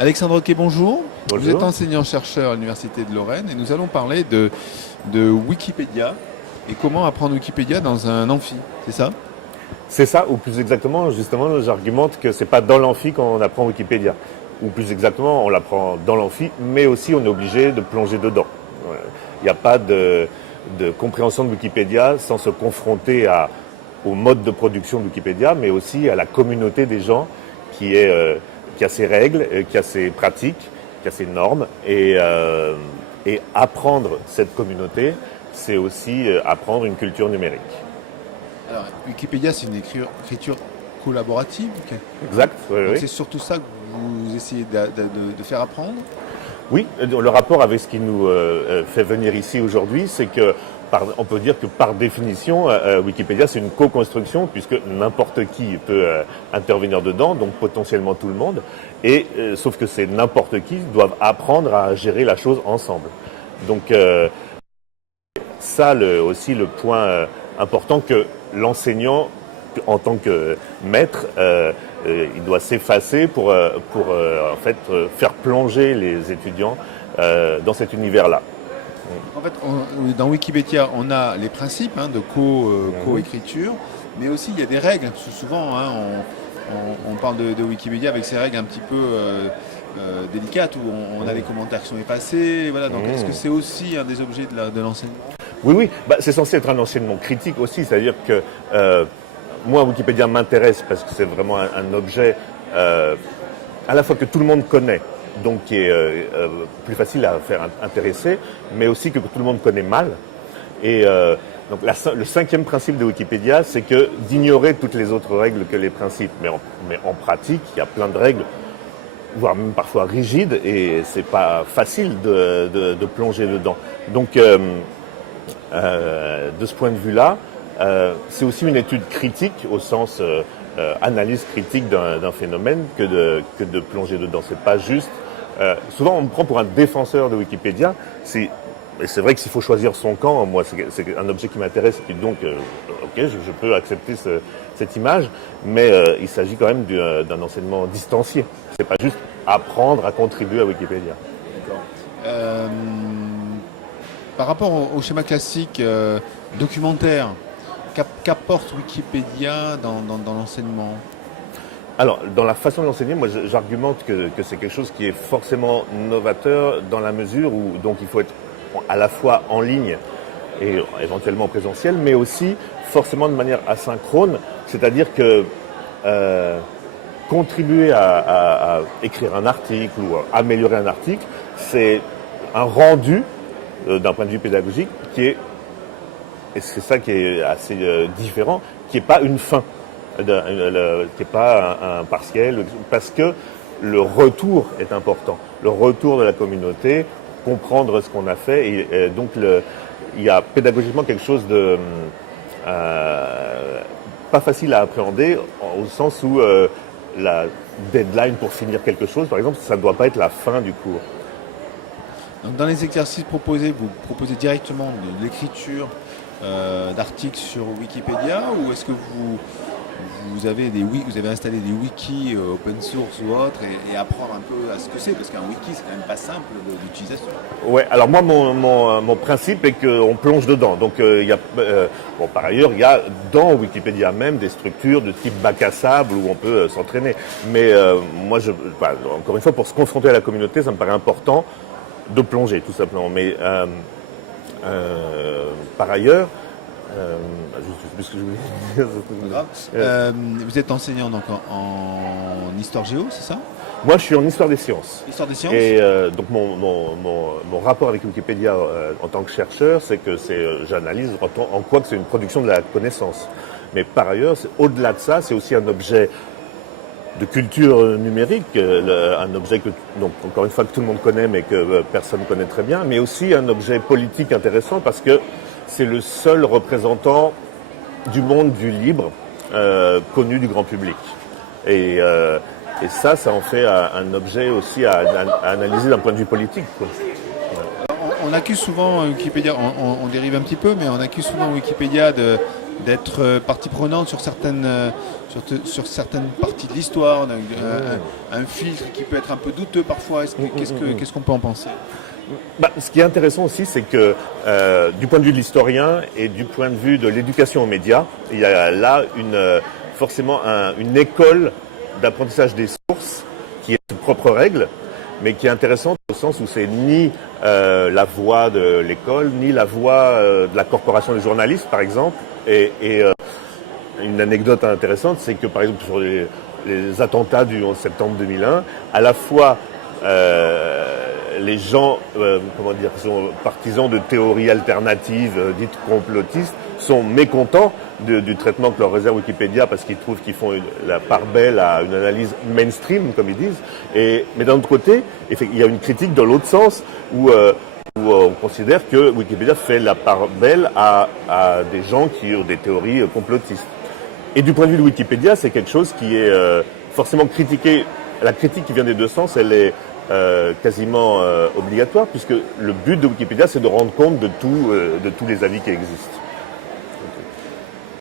Alexandre Oquet, bonjour. Vous êtes Bonjour. enseignant-chercheur à l'Université de Lorraine et nous allons parler de Wikipédia et comment apprendre Wikipédia dans un amphi, c'est ça? C'est ça, ou plus exactement, justement, j'argumente que c'est pas dans l'amphi qu'on apprend Wikipédia. Ou plus exactement, on l'apprend dans l'amphi, mais aussi on est obligé de plonger dedans. Il n'y a pas de compréhension de Wikipédia sans se confronter au mode de production de Wikipédia, mais aussi à la communauté des gens qui a ses règles, qui a ses pratiques, qui a ses normes. Et apprendre cette communauté, c'est aussi apprendre une culture numérique. Alors, Wikipédia, c'est une écriture collaborative. Ok. Exact, oui, Donc oui. c'est surtout ça que vous essayez de faire apprendre. Oui, le rapport avec ce qui nous fait venir ici aujourd'hui, c'est que on peut dire que par définition, Wikipédia c'est une co-construction puisque n'importe qui peut intervenir dedans, donc potentiellement tout le monde. Et sauf que c'est n'importe qui doivent apprendre à gérer la chose ensemble. Donc ça aussi le point important que l'enseignant en tant que maître, il doit s'effacer pour en fait faire plonger les étudiants dans cet univers-là. En fait, dans Wikipédia, on a les principes de co-écriture, mais aussi il y a des règles. Parce que souvent, on parle de Wikipédia avec ces règles un petit peu délicates où on a des commentaires qui sont effacés. Voilà. Donc, est-ce que c'est aussi un des objets de l'enseignement? Oui, oui, c'est censé être un enseignement critique aussi, c'est-à-dire que moi, Wikipédia m'intéresse parce que c'est vraiment un objet à la fois que tout le monde connaît, donc qui est plus facile à faire intéresser, mais aussi que tout le monde connaît mal. Et donc le cinquième principe de Wikipédia, c'est que d'ignorer toutes les autres règles que les principes. Mais en pratique, il y a plein de règles, voire même parfois rigides, et c'est pas facile de plonger dedans. Donc de ce point de vue-là, c'est aussi une étude critique au sens analyse critique d'un phénomène que de plonger dedans. C'est pas juste. Souvent, on me prend pour un défenseur de Wikipédia. Et c'est vrai que s'il faut choisir son camp, moi, c'est un objet qui m'intéresse. Et donc, ok, je peux accepter cette image, mais il s'agit quand même d'un enseignement distancié. C'est pas juste apprendre à contribuer à Wikipédia. D'accord. Par rapport au schéma classique documentaire, qu'apporte Wikipédia dans l'enseignement? Alors, dans la façon de l'enseigner, moi, j'argumente que c'est quelque chose qui est forcément novateur dans la mesure où donc il faut être à la fois en ligne et éventuellement en présentiel, mais aussi forcément de manière asynchrone, c'est-à-dire que contribuer à écrire un article ou à améliorer un article, c'est un rendu d'un point de vue pédagogique qui est, et c'est ça qui est assez différent, qui n'est pas une fin, qui n'est pas un partiel, parce que le retour est important, le retour de la communauté, comprendre ce qu'on a fait, et donc il y a pédagogiquement quelque chose de pas facile à appréhender, au sens où la deadline pour finir quelque chose, par exemple, ça ne doit pas être la fin du cours. Donc, dans les exercices proposés, vous proposez directement de l'écriture d'articles sur Wikipédia ou est-ce que vous avez installé des wikis open source ou autres et apprendre un peu à ce que c'est parce qu'un wiki c'est quand même pas simple d'utilisation. Ouais, alors moi mon principe est qu'on plonge dedans. Donc il y a par ailleurs il y a dans Wikipédia même des structures de type bac à sable où on peut s'entraîner. Mais moi encore une fois pour se confronter à la communauté, ça me paraît important de plonger tout simplement. Mais par ailleurs, je sais plus ce que je voulais dire. Vous êtes enseignant donc en histoire géo, c'est ça? Moi, je suis en histoire des sciences. Histoire des sciences. Et donc mon rapport avec Wikipédia en tant que chercheur, c'est que j'analyse en quoi que c'est une production de la connaissance. Mais par ailleurs, au-delà de ça, c'est aussi un objet de culture numérique, un objet que, donc, encore une fois, que tout le monde connaît, mais que personne ne connaît très bien, mais aussi un objet politique intéressant parce que c'est le seul représentant du monde du libre connu du grand public. Et ça en fait un objet aussi à analyser d'un point de vue politique, quoi. On accuse souvent Wikipédia, on dérive un petit peu, mais on accuse souvent Wikipédia d'être partie prenante sur certaines, sur certaines parties de l'histoire, un filtre qui peut être un peu douteux parfois. Qu'est-ce qu'on peut en penser? Ce qui est intéressant aussi, c'est que du point de vue de l'historien et du point de vue de l'éducation aux médias, il y a là forcément une école d'apprentissage des sources qui a ses propres règles, mais qui est intéressante au sens où c'est ni la voix de l'école, ni la voix de la corporation des journalistes, par exemple. Et une anecdote intéressante, c'est que, par exemple, sur les attentats du 11 septembre 2001, à la fois les gens, sont partisans de théories alternatives, dites complotistes, sont mécontents du traitement que leur réserve Wikipédia parce qu'ils trouvent qu'ils font la part belle à une analyse mainstream, comme ils disent. Mais d'un autre côté, il y a une critique dans l'autre sens où on considère que Wikipédia fait la part belle à des gens qui ont des théories complotistes. Et du point de vue de Wikipédia, c'est quelque chose qui est forcément critiqué. La critique qui vient des deux sens, elle est quasiment obligatoire, puisque le but de Wikipédia, c'est de rendre compte de tous les avis qui existent.